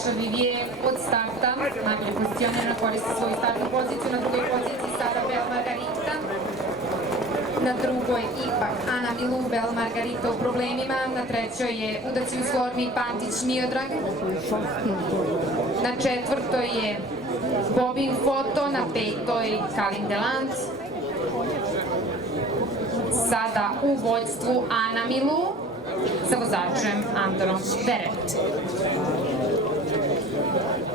Daša Vivije od starta, najbolje pozicionirana, koristi svoju startnu poziciju, na drugoj poziciji sada Bel Margarita, na drugoj ipak Ana Milu, Bel Margarita u problemima, na trećoj je Udacius Lormi, Pantić Miodrag, na četvrtoj je Bobin Foto, na petoj Kalin Delant, sada u vođstvu Ana Milu sa vozačem Andorom Veret.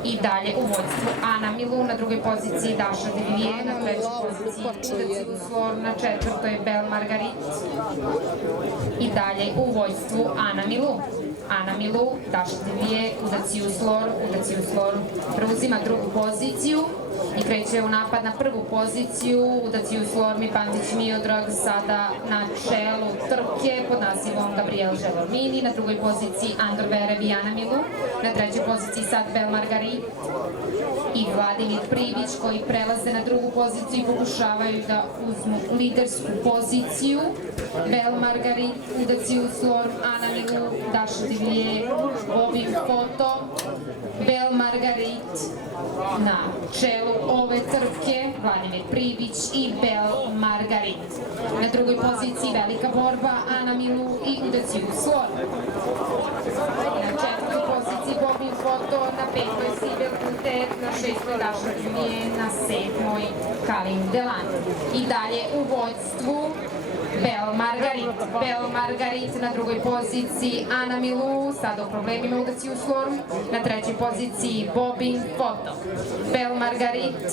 I dalje u vođstvu Ana Milu, na drugoj poziciji Daša Devivije, na trećoj poziciji Udacius Lormi, na četvrtoj Bel Margarit. I dalje u vođstvu Ana Milu. Ana Milu, Daša Devivije, Udacius Lormi preuzima drugu poziciju i kreće u napad na prvu poziciju. Udacius Lormi, Pantić Miodrag sada na čelu trke pod nazivom Gabriel Želormini, na drugoj poziciji Andor Verev i Ana Milu, na trećoj poziciji sad Bel Margarit i Vladimir Privić koji prelaze na drugu poziciju i pokušavaju da uzmu lidersku poziciju. Bel Margarit, Udacius Lormi, Ana Milu, Daša Devivije, Bobin Foto, Bel Margarit na čelu ove trke, Vladimir Privić i Bel Margarit. Na drugoj poziciji velika borba Ana Milu i Udacius Lormi. Na četvrtoj poziciji Bobin Foto, na petoj Sibel Kunter, na šestoj Daša Devivije, na sedmoj Kalin Delant. I dalje u vođstvu Bel Margarit na drugoj poziciji Ana Milu, sada u problemima Udacius Lormi, na trećoj poziciji Bobin Foto. Bel Margarit,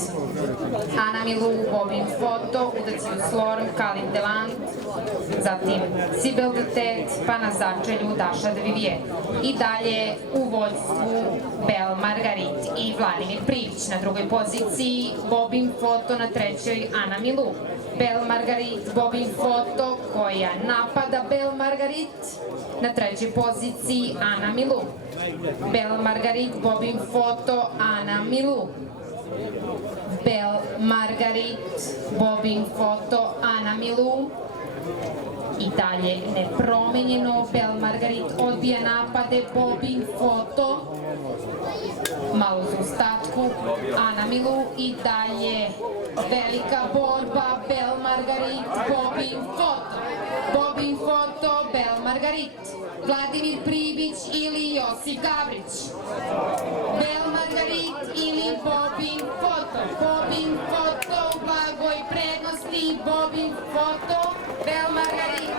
Ana Milu, Bobin Foto, Udacius Lormi, Kalin Delant, zatim Sibel Tet, pa na začelju Daša Devivije. I dalje u vođstvu Bel Margarit i Vladimir Privić, na drugoj poziciji Bobin Foto, na trećoj Ana Milu. Bel Margarit, Bobin Foto koja napada Bel Margarit, na trećoj poziciji Ana Milu. Bel Margarit, Bobin Foto, Ana Milu. Bel Margarit, Bobin Foto, Ana Milu. I dalje nepromenjeno, Bel Margarit odbija napade, Bobin Foto, malo za ostatku, Ana Milu i dalje velika borba, Bel Margarit, Bobin Foto. Bobin Foto, Bel Margarit, Vladimir Privić ili Josip Gavrić. Bel Margarit ili Bobin Foto. Bobin Foto u blagoj prednosti, Bobin Foto, Bel Margarit,